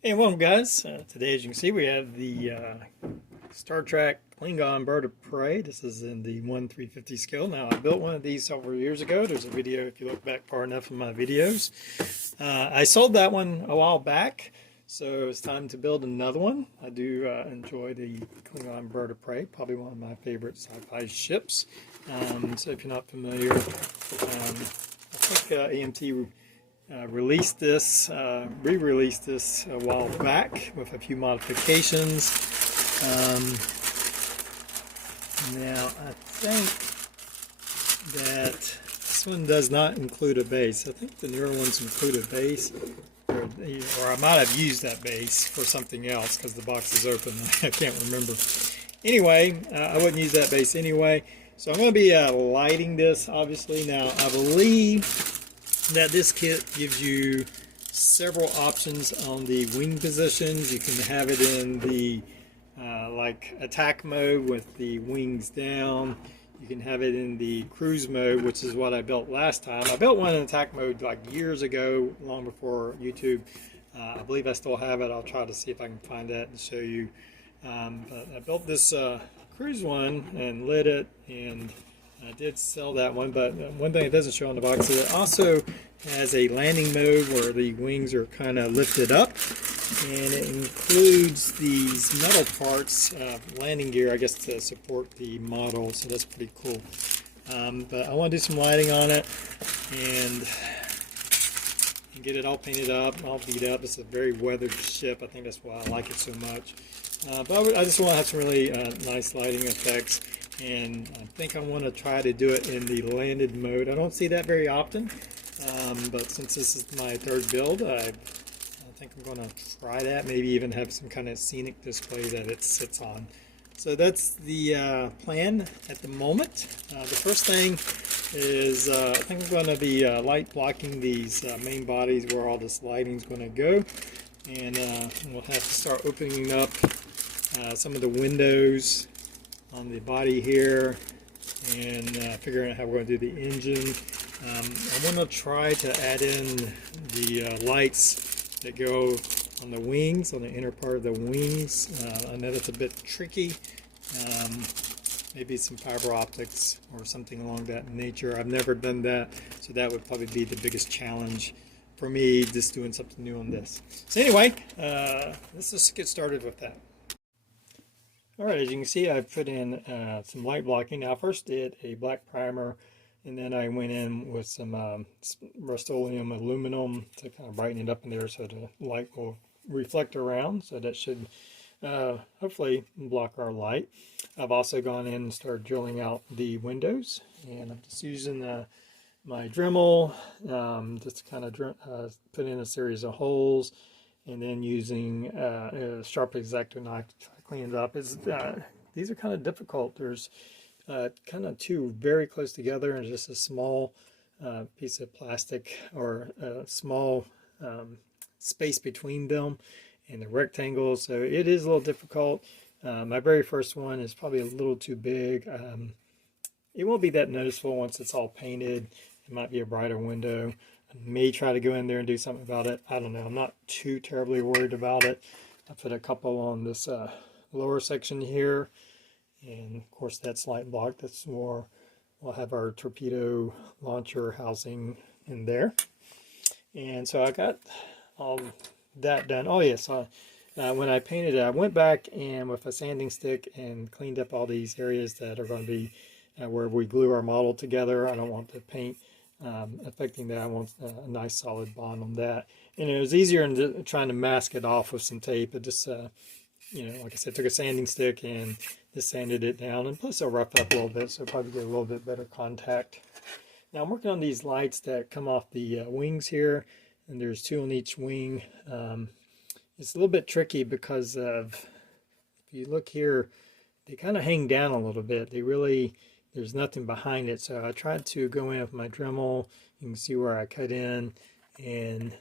Hey, welcome guys. Today, as you can see, we have the Star Trek Klingon bird of prey. This is in the 1/350 scale. Now, I built one of these several years ago. There's a video if you look back far enough in my videos. I sold that one a while back, so it's time to build another one. I do enjoy the Klingon bird of prey, probably one of my favorite sci-fi ships. So if you're not familiar, I think AMT released this, re-released this a while back with a few modifications. Now I think that this one does not include a base. I think the newer ones include a base, or I might have used that base for something else because the box is open. I can't remember. Anyway, I wouldn't use that base anyway. So I'm going to be lighting this, obviously. Now I believe that this kit gives you several options on the wing positions. You can have it in the like attack mode with the wings down. You can have it in the cruise mode, which is what I built last time. I built one in attack mode like years ago, long before YouTube. I believe I still have it. I'll try to see if I can find that and show you. But I built this cruise one and lit it, and I did sell that one, but one thing it doesn't show on the box is it also has a landing mode where the wings are kind of lifted up, and it includes these metal parts, landing gear, I guess, to support the model, so that's pretty cool. But I want to do some lighting on it and get it all painted up, all beat up. It's a very weathered ship. I think that's why I like it so much. But I just want to have some really nice lighting effects, and I think I want to try to do it in the landed mode. I don't see that very often, but since this is my third build, I think I'm going to try that, maybe even have some kind of scenic display that it sits on. So that's the plan at the moment. The first thing is I think I'm going to be light blocking these main bodies where all this lighting is going to go, and we'll have to start opening up some of the windows on the body here and figuring out how we're going to do the engine. I want to try to add in the lights that go on the wings, on the inner part of the wings. I know that's a bit tricky. Maybe some fiber optics or something along that nature. I've never done that, so that would probably be the biggest challenge for me, just doing something new on this. So anyway, let's just get started with that. Alright, as you can see, I put in some light blocking. Now I first did a black primer, and then I went in with some Rust-Oleum aluminum to kind of brighten it up in there so the light will reflect around, so that should hopefully block our light. I've also gone in and started drilling out the windows, and I'm just using my Dremel just to kind of put in a series of holes, and then using a sharp X-Acto knife to try to clean it up. These are kind of difficult. There's kind of two very close together and just a small piece of plastic or a small space between them and the rectangle, so it is a little difficult. My very first one is probably a little too big. It won't be that noticeable once it's all painted. It might be a brighter window. I may try to go in there and do something about it. I don't know. I'm not too terribly worried about it. I put a couple on this lower section here, and of course that's light blocked. That's more, we'll have our torpedo launcher housing in there. And so I got all that done. Oh yes, when I painted it, I went back and with a sanding stick and cleaned up all these areas that are going to be where we glue our model together. I don't want the paint affecting that. I want a nice solid bond on that. And it was easier in trying to mask it off with some tape. It just, you know, like I said, took a sanding stick and just sanded it down. And plus it'll rough up a little bit, so probably get a little bit better contact. Now I'm working on these lights that come off the wings here, and there's two on each wing. It's a little bit tricky because of, if you look here, they kind of hang down a little bit. They really, there's nothing behind it. So I tried to go in with my Dremel. You can see where I cut in and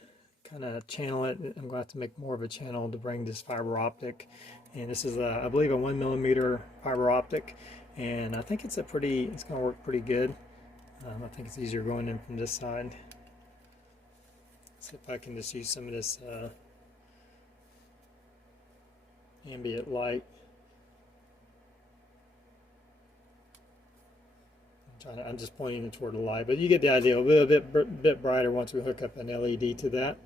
kind of channel it. I'm going to have to make more of a channel to bring this fiber optic. And this is, I believe, a 1mm fiber optic. And I think it's going to work pretty good. I think it's easier going in from this side. See if I can just use some of this ambient light. I'm just pointing it toward the light, but you get the idea. It'll be a bit brighter once we hook up an LED to that.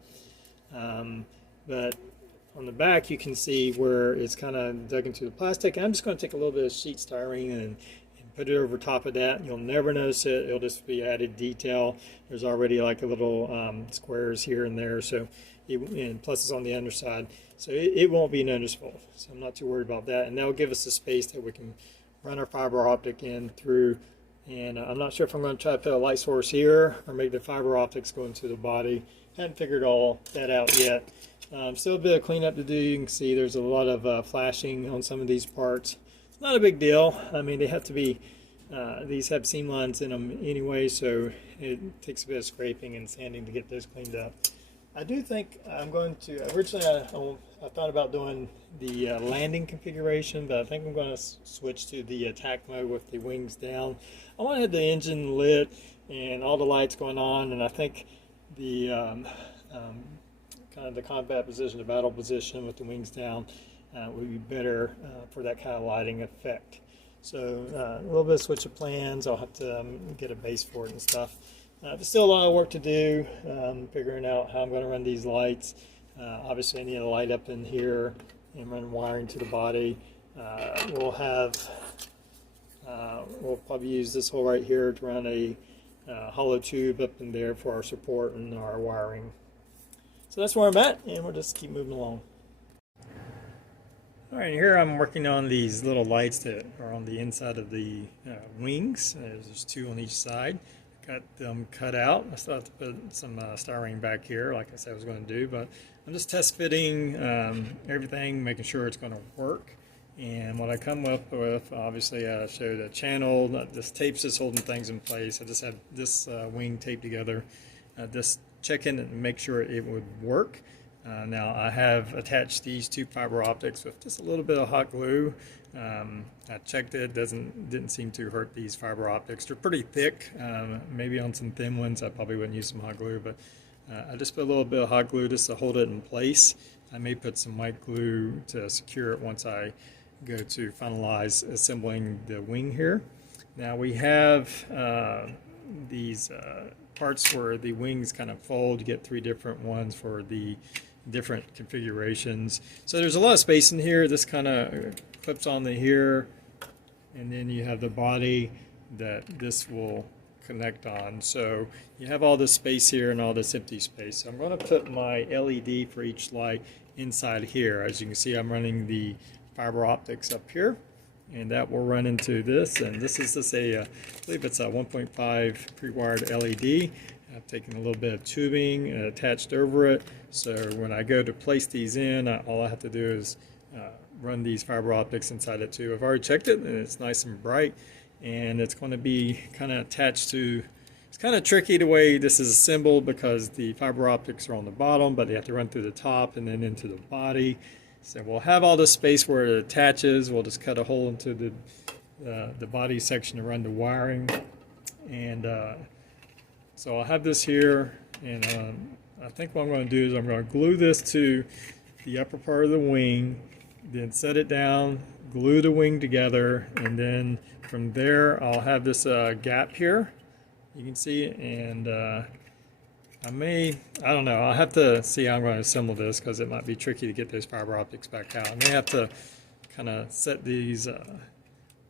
But on the back, you can see where it's kind of dug into the plastic. I'm just going to take a little bit of sheet styrene and put it over top of that. You'll never notice it. It'll just be added detail. There's already like a little squares here and there, so and plus it's on the underside, so it won't be noticeable. So I'm not too worried about that, and that will give us the space that we can run our fiber optic in through. And I'm not sure if I'm going to try to put a light source here or make the fiber optics go into the body. Haven't figured all that out yet. Still a bit of cleanup to do. You can see there's a lot of flashing on some of these parts. It's not a big deal. I mean, they have to be, these have seam lines in them anyway, so it takes a bit of scraping and sanding to get those cleaned up. I do think I'm going to, originally I thought about doing the landing configuration, but I think I'm going to switch to the attack mode with the wings down. I want to have the engine lit and all the lights going on, and I think the kind of the combat position, the battle position with the wings down would be better for that kind of lighting effect. So a little bit of switch of plans. I'll have to get a base for it and stuff. There's still a lot of work to do, figuring out how I'm going to run these lights. Obviously I need a light up in here and run wiring to the body. We'll probably use this hole right here to run a hollow tube up in there for our support and our wiring. So that's where I'm at, and we'll just keep moving along. All right, here I'm working on these little lights that are on the inside of the wings. There's two on each side. Got them cut out. I still have to put some styrene back here, like I said I was going to do, but I'm just test fitting everything, making sure it's going to work. And what I come up with, obviously I showed a channel. This tape's just holding things in place. I just had this wing taped together. Just check in and make sure it would work. Now I have attached these two fiber optics with just a little bit of hot glue. I checked it, didn't seem to hurt these fiber optics. They're pretty thick. Maybe on some thin ones I probably wouldn't use some hot glue, but I just put a little bit of hot glue just to hold it in place. I may put some white glue to secure it once I go to finalize assembling the wing here. Now we have these parts where the wings kind of fold. You get three different ones for the different configurations. So there's a lot of space in here. This kind of clips on the here, and then you have the body that this will connect on. So you have all this space here and all this empty space. So I'm going to put my LED for each light inside here. As you can see, I'm running the fiber optics up here, and that will run into this. And this is just I believe it's a 1.5 pre-wired LED. I've taken a little bit of tubing and attached over it, so when I go to place these in, all I have to do is run these fiber optics inside it too. I've already checked it, and it's nice and bright, and it's going to be kind of attached to, it's kind of tricky the way this is assembled because the fiber optics are on the bottom, but they have to run through the top and then into the body. So we'll have all this space where it attaches. We'll just cut a hole into the body section to run the wiring, and so I'll have this here, and I think what I'm going to do is I'm going to glue this to the upper part of the wing, then set it down, glue the wing together, and then from there I'll have this gap here, you can see, and I don't know, I'll have to see how I'm going to assemble this because it might be tricky to get those fiber optics back out. I may have to kind of set these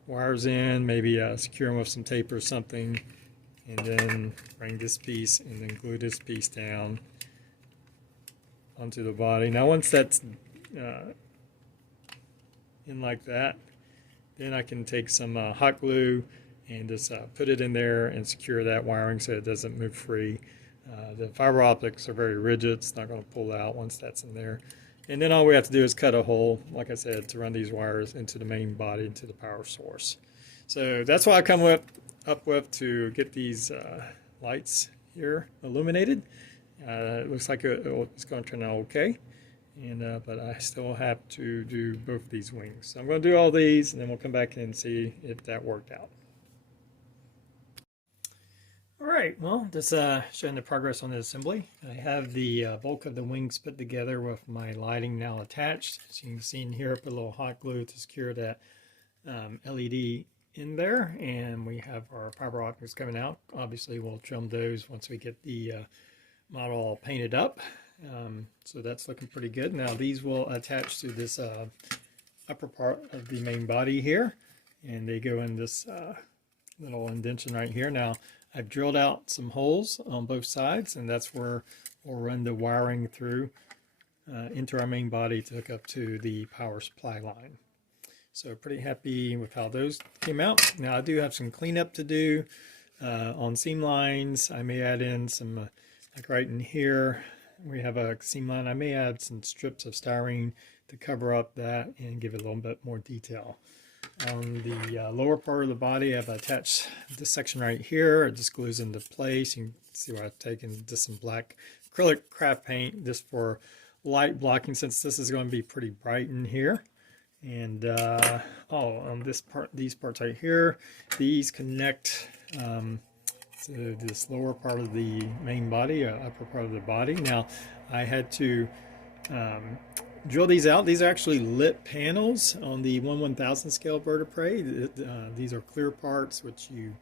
wires in, maybe secure them with some tape or something, and then bring this piece and then glue this piece down onto the body. Now once that's in like that, then I can take some hot glue and just put it in there and secure that wiring so it doesn't move free. The fiber optics are very rigid. It's not going to pull out once that's in there. And then all we have to do is cut a hole, like I said, to run these wires into the main body, into the power source. So that's what I come up with to get these lights here illuminated. It looks like it's going to turn out okay, and but I still have to do both these wings. So I'm going to do all these, and then we'll come back and see if that worked out. All right, well, just showing the progress on the assembly. I have the bulk of the wings put together with my lighting now attached. As you can see in here, I put a little hot glue to secure that LED in there, and we have our fiber optics coming out. Obviously, we'll trim those once we get the model all painted up. So that's looking pretty good. Now these will attach to this upper part of the main body here, and they go in this little indentation right here. Now I've drilled out some holes on both sides, and that's where we'll run the wiring through into our main body to hook up to the power supply line. So pretty happy with how those came out. Now I do have some cleanup to do on seam lines. I may add in some, like right in here, we have a seam line. I may add some strips of styrene to cover up that and give it a little bit more detail. On the lower part of the body, I've attached this section right here. It just glues into place. You can see where I've taken just some black acrylic craft paint just for light blocking, since this is going to be pretty bright in here. And on this part, these parts right here, these connect to this lower part of the main body, upper part of the body. Now I had to drill these out. These are actually lit panels on the 1/1000 scale vertebrae. These are clear parts which you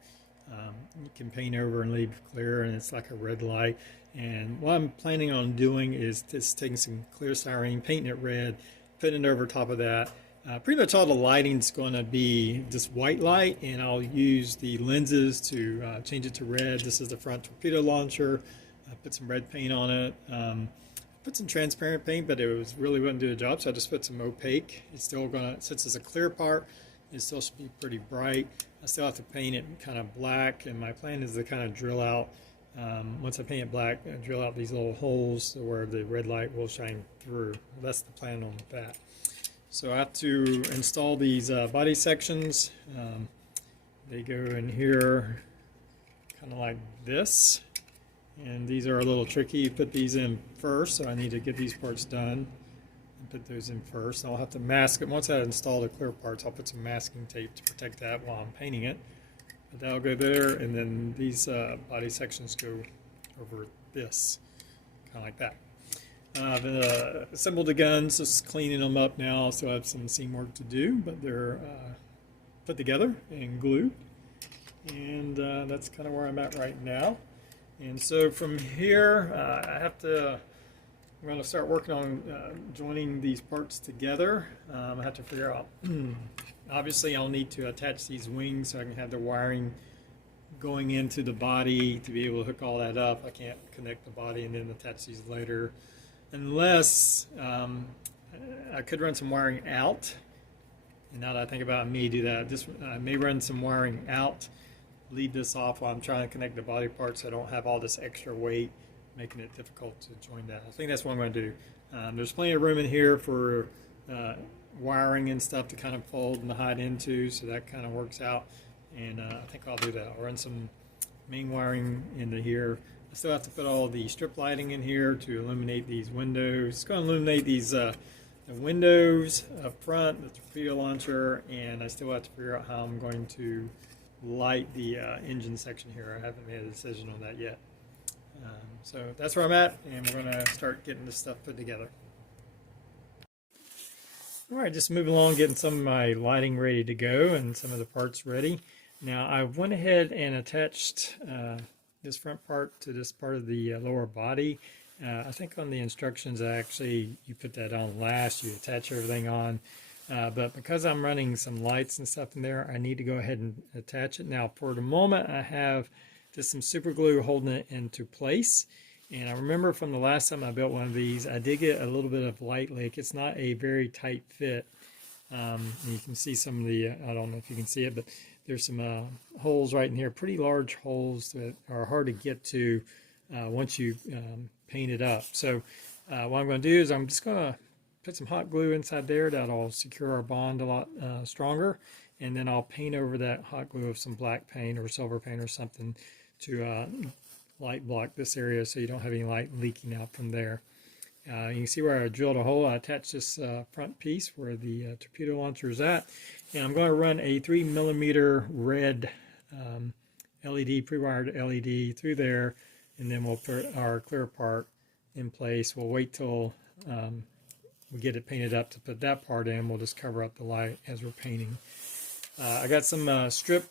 can paint over and leave clear, and it's like a red light. And what I'm planning on doing is just taking some clear styrene, painting it red, putting it over top of that. Pretty much all the lighting's going to be just white light, and I'll use the lenses to change it to red. This is the front torpedo launcher. I put some red paint on it. Put some transparent paint, but really wouldn't do the job, so I just put some opaque. It's still gonna, since it's a clear part, it still should be pretty bright. I still have to paint it kind of black, and my plan is to kind of drill out, once I paint it black, drill out these little holes where the red light will shine through. That's the plan on that. So I have to install these body sections. They go in here kind of like this. And these are a little tricky. You put these in first, so I need to get these parts done and put those in first. I'll have to mask it. Once I install the clear parts, I'll put some masking tape to protect that while I'm painting it. But that'll go there, and then these body sections go over this, kind of like that. I've assembled the guns, just cleaning them up now. Still have some seam work to do, but they're put together and glued. And that's kind of where I'm at right now. And so from here, I'm going to start working on joining these parts together. I have to figure out, obviously I'll need to attach these wings so I can have the wiring going into the body to be able to hook all that up. I can't connect the body and then attach these later. Unless I could run some wiring out. And now that I think about it, I may do that. I may run some wiring out, leave this off while I'm trying to connect the body parts so I don't have all this extra weight making it difficult to join that. I think that's what I'm going to do. There's plenty of room in here for wiring and stuff to kind of fold and hide into, so that kind of works out. And I think I'll do that. I'll run some main wiring into here. I still have to put all the strip lighting in here to illuminate these windows. It's going to illuminate these the windows up front, the torpedo launcher, and I still have to figure out how I'm going to light the engine section here. I haven't made a decision on that yet. So that's where I'm at, and we're going to start getting this stuff put together. All right, just moving along, getting some of my lighting ready to go and some of the parts ready. Now I went ahead and attached this front part to this part of the lower body. I think on the instructions, actually, you put that on last, you attach everything on. But because I'm running some lights and stuff in there, I need to go ahead and attach it. Now, for the moment, I have just some super glue holding it into place. And I remember from the last time I built one of these, I did get a little bit of light leak. It's not a very tight fit. You can see some of the, I don't know if you can see it, but there's some holes right in here, pretty large holes that are hard to get to once you paint it up. So what I'm going to do is I'm just going to put some hot glue inside there. That'll secure our bond a lot stronger. And then I'll paint over that hot glue with some black paint or silver paint or something to light block this area so you don't have any light leaking out from there. You can see where I drilled a hole. I attached this front piece where the torpedo launcher is at. And I'm going to run a 3mm red LED, pre-wired LED through there, and then we'll put our clear part in place. We'll wait till we get it painted up to put that part in. We'll just cover up the light as we're painting. I got some strip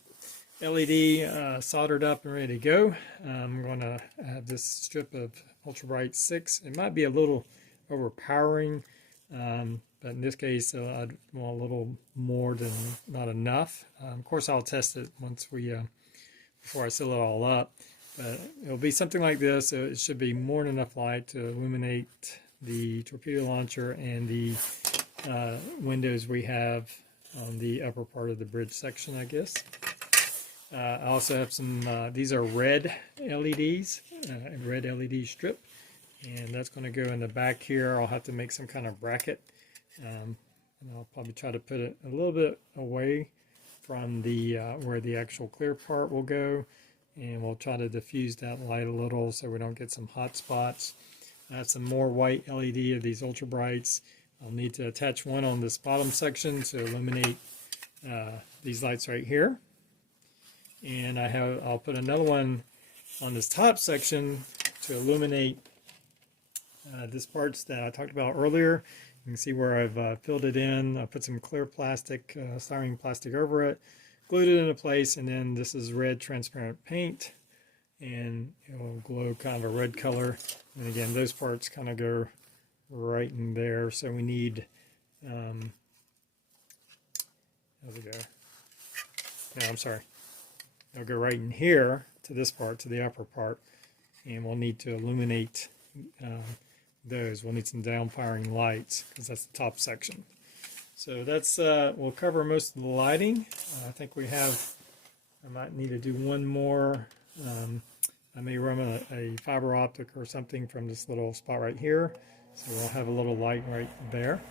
LED soldered up and ready to go. I'm going to have this strip of Ultra Bright 6. It might be a little overpowering, but in this case I'd want a little more than not enough. Of course I'll test it once we before I seal it all up, but it'll be something like this. It should be more than enough light to illuminate the torpedo launcher and the windows we have on the upper part of the bridge section, I guess. I also have some, these are red LEDs, red LED strip, and that's going to go in the back here. I'll have to make some kind of bracket, and I'll probably try to put it a little bit away from the where the actual clear part will go, and we'll try to diffuse that light a little so we don't get some hot spots. I have some more white LED of these Ultra Brights. I'll need to attach one on this bottom section to illuminate these lights right here. And I'll put another one on this top section to illuminate this parts that I talked about earlier. You can see where I've filled it in. I put some clear plastic, styrene plastic over it, glued it into place, and then this is red transparent paint, and it will glow kind of a red color. And again, those parts kind of go right in there, so we need, how's it go? No, I'm sorry. It'll go right in here to this part, to the upper part, and we'll need to illuminate those. We'll need some down-firing lights because that's the top section. So that's, we'll cover most of the lighting. I think we have, I might need to do one more. I may run a fiber optic or something from this little spot right here. So we'll have a little light right there.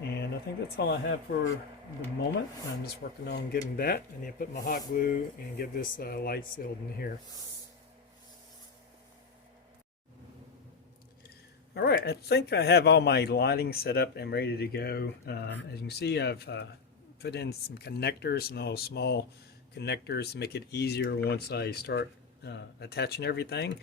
And I think that's all I have for the moment. I'm just working on getting that. I need to put my hot glue and get this light sealed in here. All right, I think I have all my lighting set up and ready to go. As you can see, I've put in some connectors, some little small connectors to make it easier once I start attaching everything.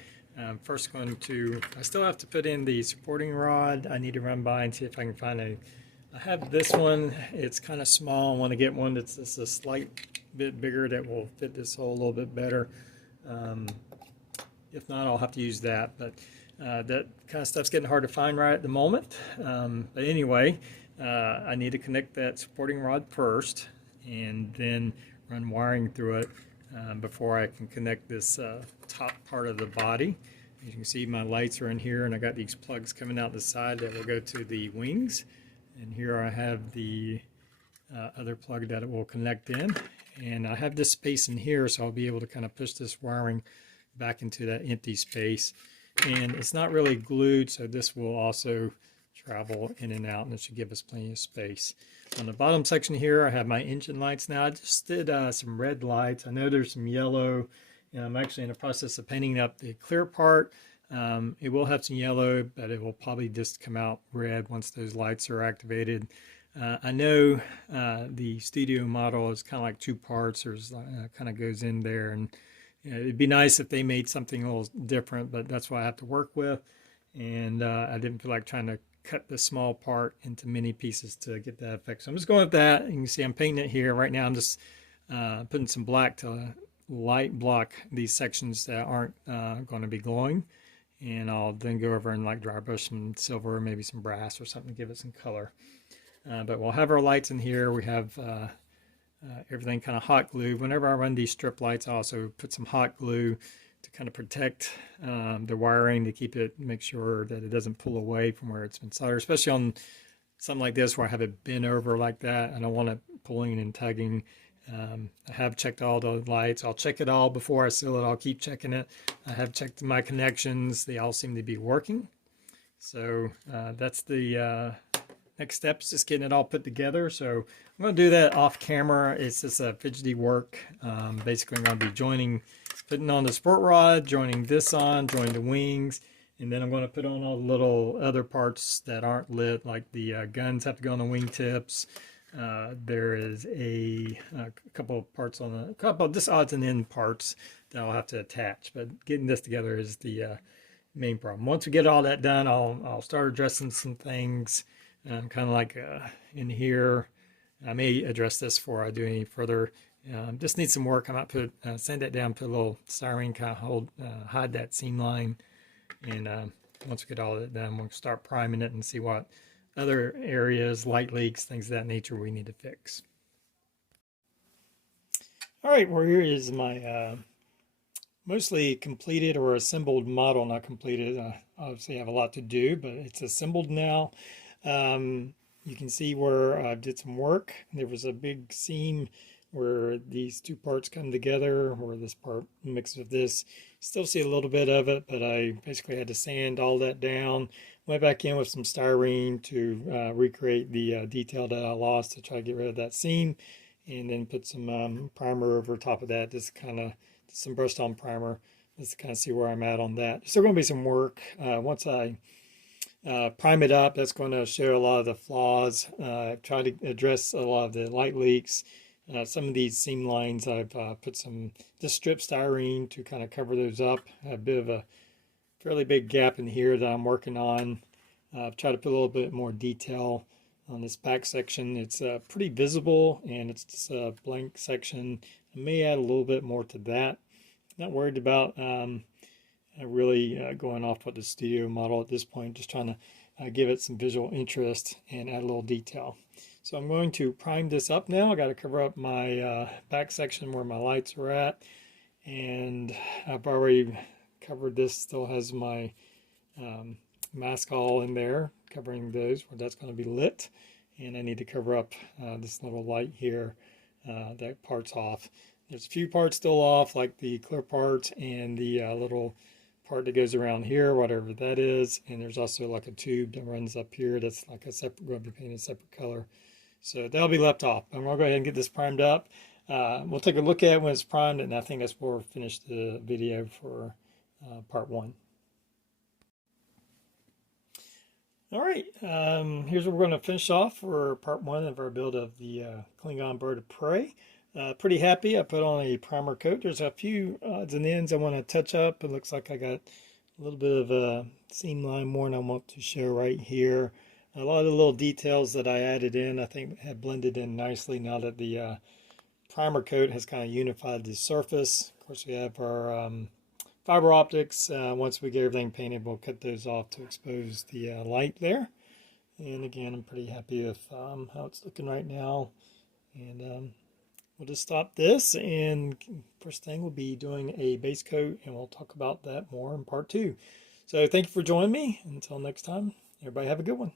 First going to, I still have to put in the supporting rod. I need to run by and see if I can find I have this one. It's kind of small. I want to get one that's just a slight bit bigger that will fit this hole a little bit better. If not, I'll have to use that. But that kind of stuff's getting hard to find right at the moment. But anyway, I need to connect that supporting rod first and then run wiring through it before I can connect this top part of the body. As you can see, my lights are in here, and I got these plugs coming out the side that will go to the wings. And here I have the other plug that it will connect in. And I have this space in here, so I'll be able to kind of push this wiring back into that empty space. And it's not really glued, so this will also travel in and out, and it should give us plenty of space. On the bottom section here, I have my engine lights now. I just did some red lights. I know there's some yellow, and I'm actually in the process of painting up the clear part. It will have some yellow, but it will probably just come out red once those lights are activated. I know the studio model is kind of like two parts. There's kind of goes in there, and it'd be nice if they made something a little different, but that's what I have to work with. And I didn't feel like trying to cut the small part into many pieces to get that effect. So I'm just going with that. You can see I'm painting it here. Right now I'm just putting some black to light block these sections that aren't going to be glowing. And I'll then go over and like dry brush some silver, maybe some brass or something to give it some color. But we'll have our lights in here. We have everything kind of hot glued. Whenever I run these strip lights, I also put some hot glue to kind of protect the wiring, to keep it, make sure that it doesn't pull away from where it's been soldered, especially on something like this where I have it bent over like that. I don't want it pulling and tugging. I have checked all the lights. I'll check it all before I seal it. I'll keep checking it. I have checked my connections. They all seem to be working. So that's the next step, is just getting it all put together. So I'm going to do that off camera. It's just a fidgety work. Basically, I'm going to be putting on the support rod, joining this on, joining the wings, and then I'm going to put on all the little other parts that aren't lit, like the guns have to go on the wing tips. there is a couple of parts on a couple of just odds and end parts that I'll have to attach. But getting this together is the main problem. Once we get all that done, I'll start addressing some things, kind of like in here. I may address this before I do any further. Just need some work. I might put sand that down, put a little styrene kind of hide that seam line, and once we get all that done, we'll start priming it and see what other areas, light leaks, things of that nature we need to fix. All right, well, here is my mostly completed or assembled model. Not completed. Obviously, I have a lot to do, but it's assembled now. You can see where I did some work. There was a big seam where these two parts come together, where this part mixed with this. Still see a little bit of it, but I basically had to sand all that down. Went back in with some styrene to recreate the detail that I lost to try to get rid of that seam, and then put some primer over top of that, just kind of some brushed on primer, just to kind of see where I'm at on that. Still going to be some work. Once I prime it up, that's going to show a lot of the flaws. Try to address a lot of the light leaks. Some of these seam lines, I've put some just strip styrene to kind of cover those up. A bit of a fairly big gap in here that I'm working on. I've tried to put a little bit more detail on this back section. It's pretty visible, and it's just a blank section. I may add a little bit more to that. Not worried about really going off with the studio model at this point, just trying to give it some visual interest and add a little detail. So I'm going to prime this up now. I got to cover up my back section where my lights are at, and I've already covered this. Still has my mask all in there, covering those where that's going to be lit, and I need to cover up this little light here. That part's off. There's a few parts still off, like the clear part and the little part that goes around here, whatever that is. And there's also like a tube that runs up here that's like a separate, going to be painted a separate color. So that'll be left off. I'm going to go ahead and get this primed up. We'll take a look at it when it's primed, and I think that's where we'll finish the video for part one. All right, here's what we're going to finish off for part one of our build of the Klingon bird of prey. Pretty happy. I put on a primer coat. There's a few odds and ends I want to touch up. It looks like I got a little bit of a seam line more than I want to show right here. A lot of the little details that I added in, I think, have blended in nicely now that the primer coat has kind of unified the surface. Of course, we have our fiber optics. Once we get everything painted, we'll cut those off to expose the light there. And again, I'm pretty happy with how it's looking right now. And we'll just stop this, and first thing we'll be doing a base coat, and we'll talk about that more in part two. So thank you for joining me. Until next time, everybody have a good one.